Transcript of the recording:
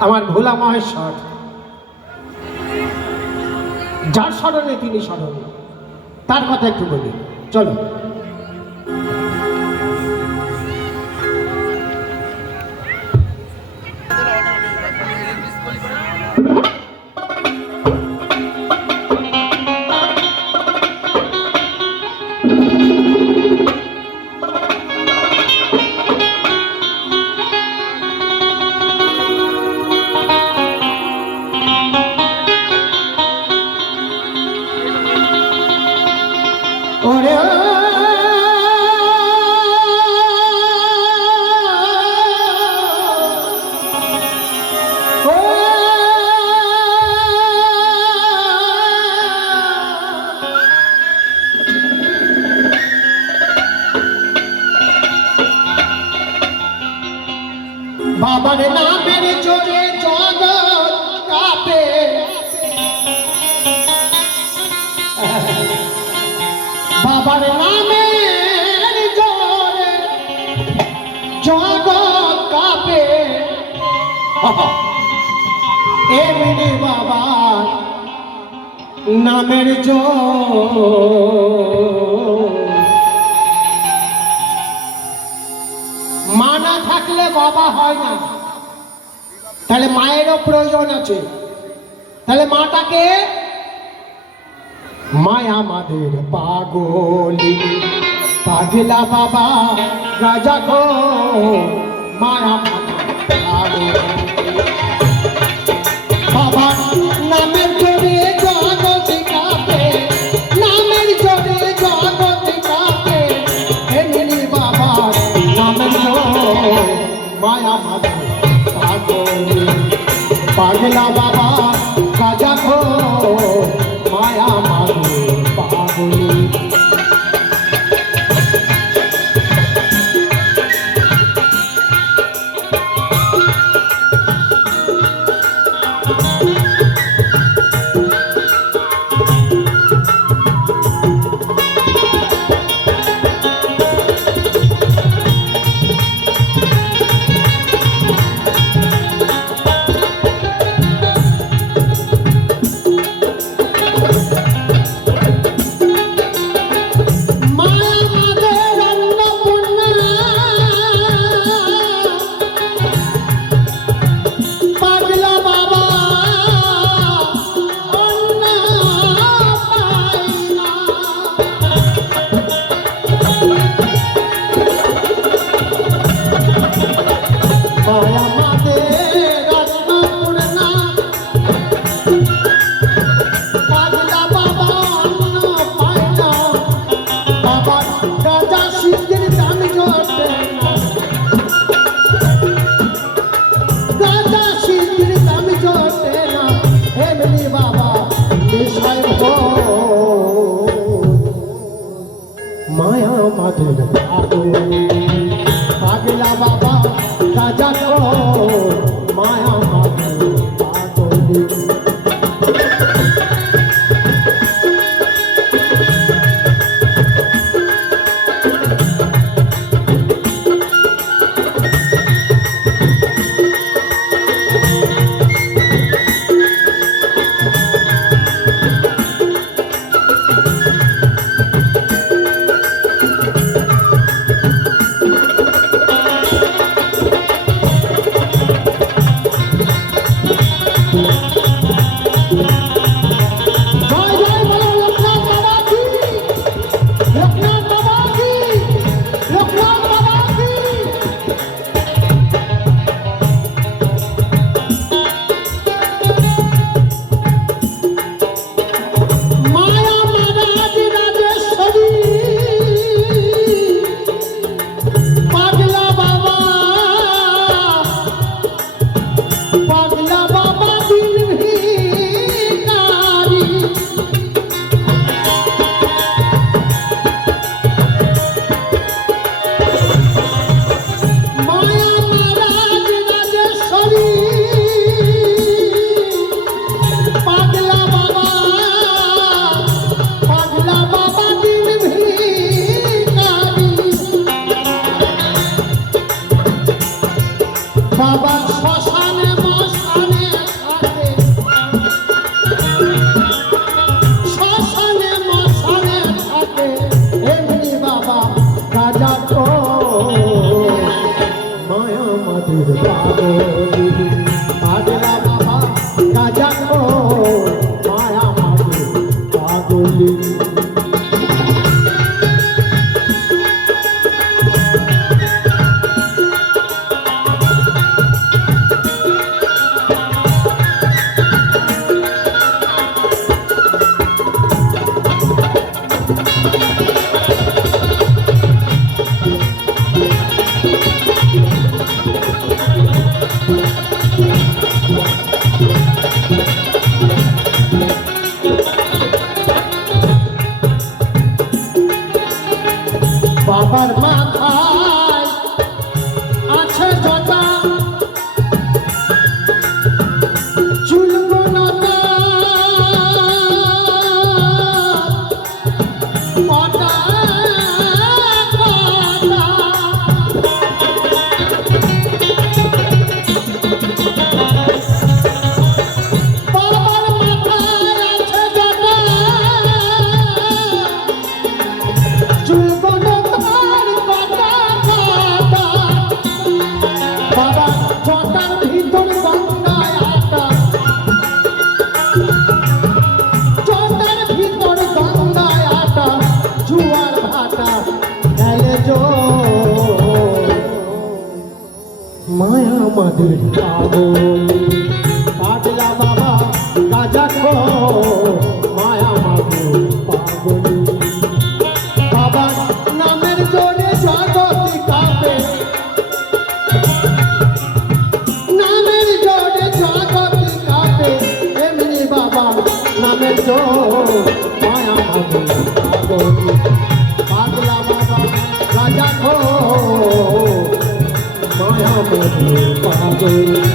আমার ভোলা মহেশ্বর। যার স্মরণে তিনি স্মরণে। তার কথা একটু বলি। চলো। বাবার নামের জোরে জগৎ কাপে। বাবার নামের জোরে জগৎ কাপে। এমনি বাবা নামের জোর থাকলে বাবা হয় না। তাহলে মায়েরও প্রয়োজন আছে। তাহলে মাটাকে? মায়া আমাদের পাগলি পাগলা বাবা, রাজা গো। মায়া আমাদের পাগলি পাগলা বাবা রাজা খো মায়া আমাদের পাগলি। বাবার শ্মশানে মশানে সাথে শ্মশানে মশানে সাথে এমনি বাবা রাজা তো। মায়া আমাদের পাগল পাগলা বাবা গাজা খো মায়া আমাদের পাগল বাবা, নামের জোরে জগৎ কাঁপে নামের জোরে জগৎ কাঁপে এমনি বাবা, নামের জোর রাজা খো মায়া ভাবে পাগল